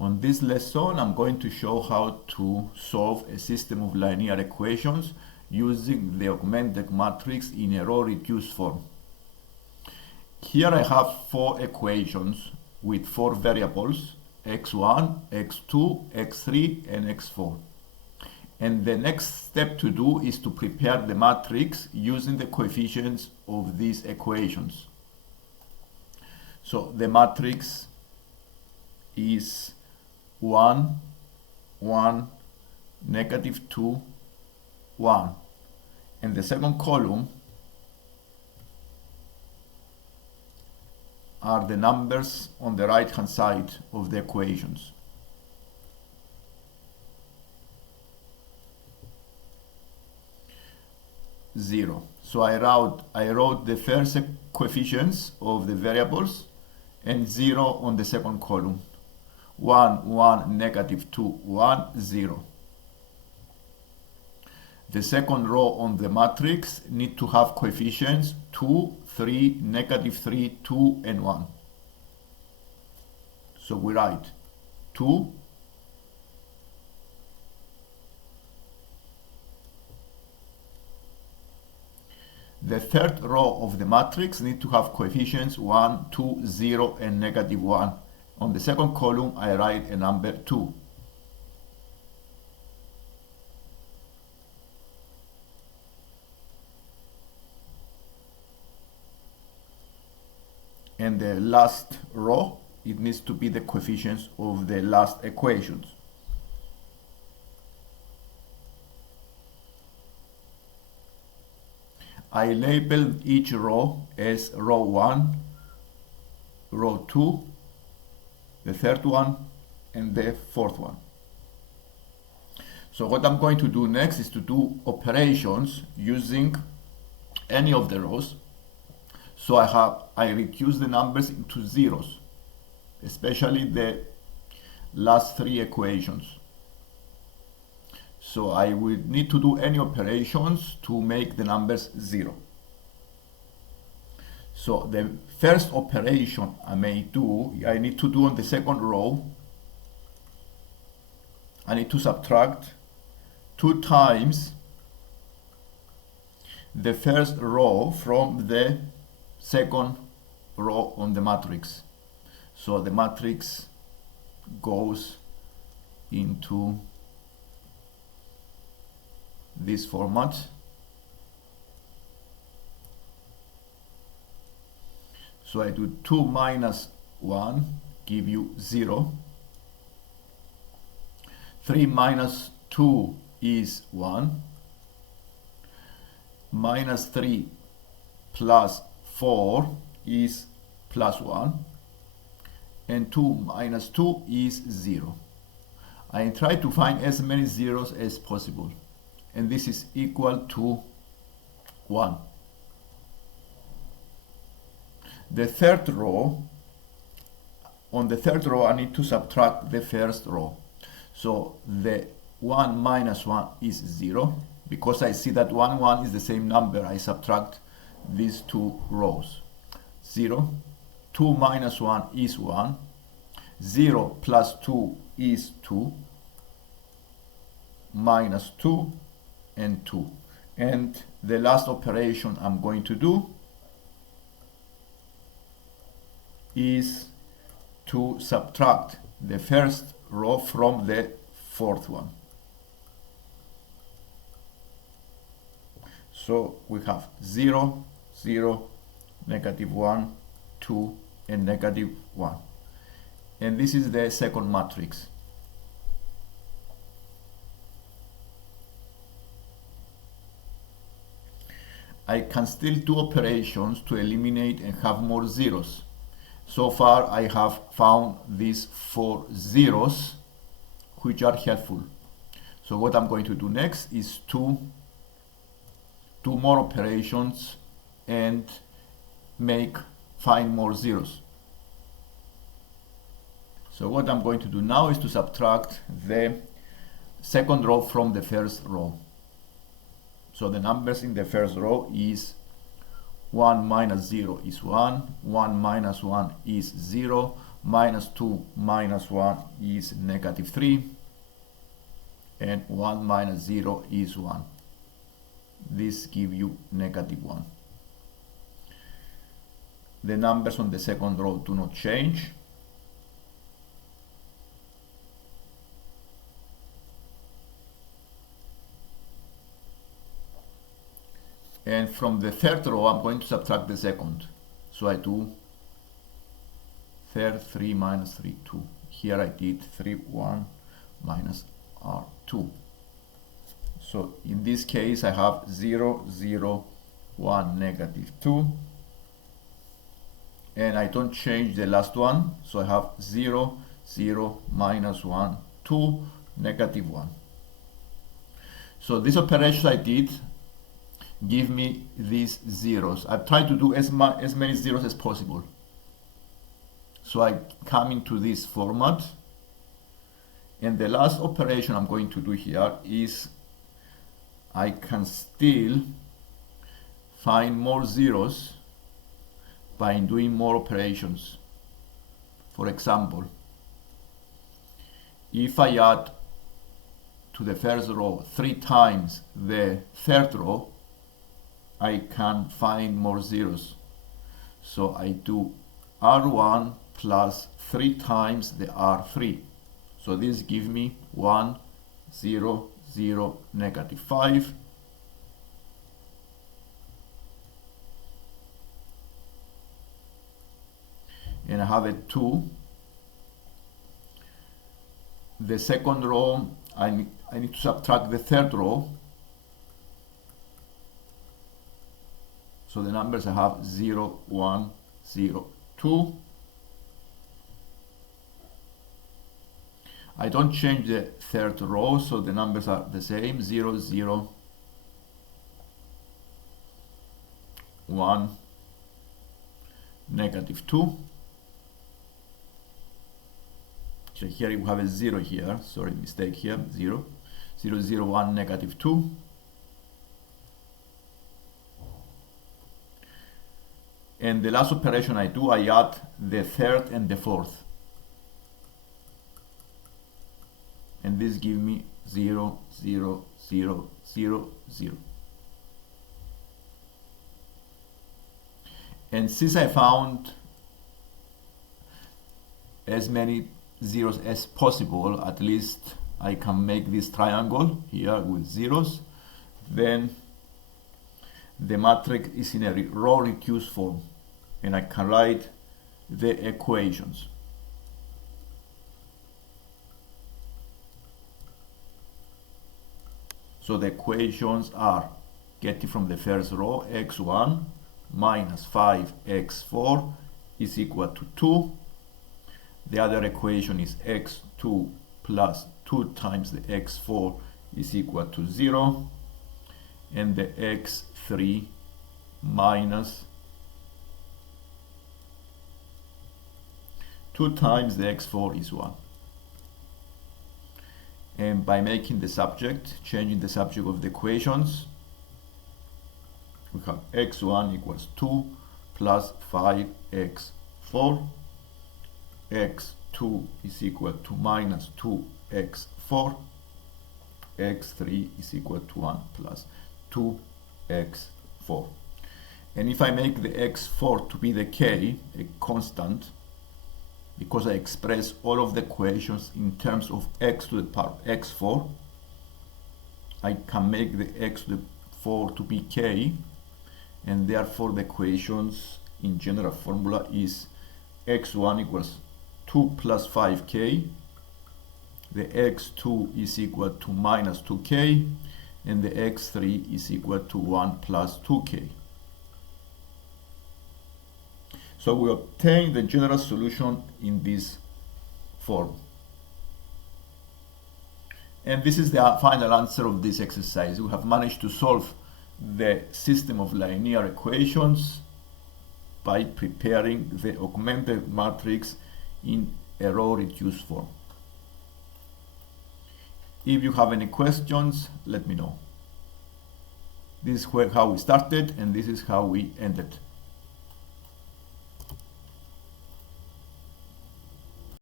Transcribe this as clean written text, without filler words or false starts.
On this lesson, I'm going to show how to solve a system of linear equations using the augmented matrix in a row-reduced form. Here I have four equations with four variables, x1, x2, x3, and x4. And the next step to do is to prepare the matrix using the coefficients of these equations. So the matrix is 1, 1, negative 2, 1. And the second column are the numbers on the right hand side of the equations. Zero. So I wrote the first coefficients of the variables and 0 on the second column. 1, 1, negative 2, 1, 0. The second row on the matrix need to have coefficients 2, 3, negative 3, 2, and 1. So we write 2, the third row of the matrix need to have coefficients 1, 2, 0, and negative 1. On the second column, I write a number 2. And the last row, it needs to be the coefficients of the last equations. I labeled each row as row 1, row 2, the third one, and the fourth one. So what I'm going to do next is to do operations using any of the rows. So I reduce the numbers into zeros, especially the last three equations. So I will need to do any operations to make the numbers 0. So the first operation I need to do on the second row, I need to subtract 2 times the first row from the second row on the matrix. So the matrix goes into this format. So I do 2 minus 1, give you 0. 3 minus 2 is 1. Minus 3 plus 4 is plus 1. And 2 minus 2 is 0. I try to find as many zeros as possible. And this is equal to 1. The third row, on the third row I need to subtract the first row. So the 1 minus 1 is 0. Because I see that 1, 1 is the same number, I subtract these two rows. 0. 2 minus 1 is 1. 0 plus 2 is 2. Minus 2 and 2. And the last operation I'm going to do is to subtract the first row from the fourth one. So we have 0, 0, negative 1, 2, and negative 1. And this is the second matrix. I can still do operations to eliminate and have more zeros. So far I have found these 4 zeros which are helpful. So what I'm going to do next is to do more operations and find more zeros. So what I'm going to do now is to subtract the second row from the first row. So the numbers in the first row is 1 minus 0 is 1, 1 minus 1 is 0, minus 2 minus 1 is negative 3, and 1 minus 0 is 1. This gives you negative 1. The numbers on the second row do not change. And from the third row, I'm going to subtract the second. So I do third 3 minus 3, 2. Here I did 3, 1 minus R2. So in this case, I have 0, 0, 1, negative 2. And I don't change the last one. So I have 0, 0, minus 1, 2, negative 1. So these operations I did give me these zeros. I've tried to do as many zeros as possible. So I come into this format, and the last operation I'm going to do here is I can still find more zeros by doing more operations. For example, if I add to the first row 3 times the third row, I can find more zeros. So I do R1 plus 3 times the R3. So this gives me 1, 0, 0, negative 5. And I have a 2. The second row, I need to subtract the third row. So the numbers I have 0, 1, 0, 2. I don't change the third row, so the numbers are the same, 0, 0, 1, negative 2. So here you have a 0 here, sorry, mistake here, 0, 0, 0, 1, negative 2. And the last operation I do, I add the third and the fourth. And this gives me 0, 0, 0, 0, 0. And since I found as many zeros as possible, at least I can make this triangle here with zeros, then the matrix is in a row reduced form, and I can write the equations. So the equations are getting from the first row, x1 minus 5x4 is equal to 2. The other equation is x2 plus 2 times the x4 is equal to 0. And the x3 minus 2 times the x4 is 1. And by making the subject, changing the subject of the equations, we have x1 equals 2 plus 5x4, x2 is equal to minus 2x4, x3 is equal to 1 plus 2x4. And if I make the x4 to be the k, a constant, because I express all of the equations in terms of x to the power x4, I can make the x to the 4 to be k, and therefore the equations in general formula is x1 equals 2 plus 5k, the x2 is equal to minus 2k, and the x3 is equal to 1 plus 2k. So we obtain the general solution in this form. And this is the final answer of this exercise. We have managed to solve the system of linear equations by preparing the augmented matrix in a row reduced form. If you have any questions, let me know. This is how we started, and this is how we ended.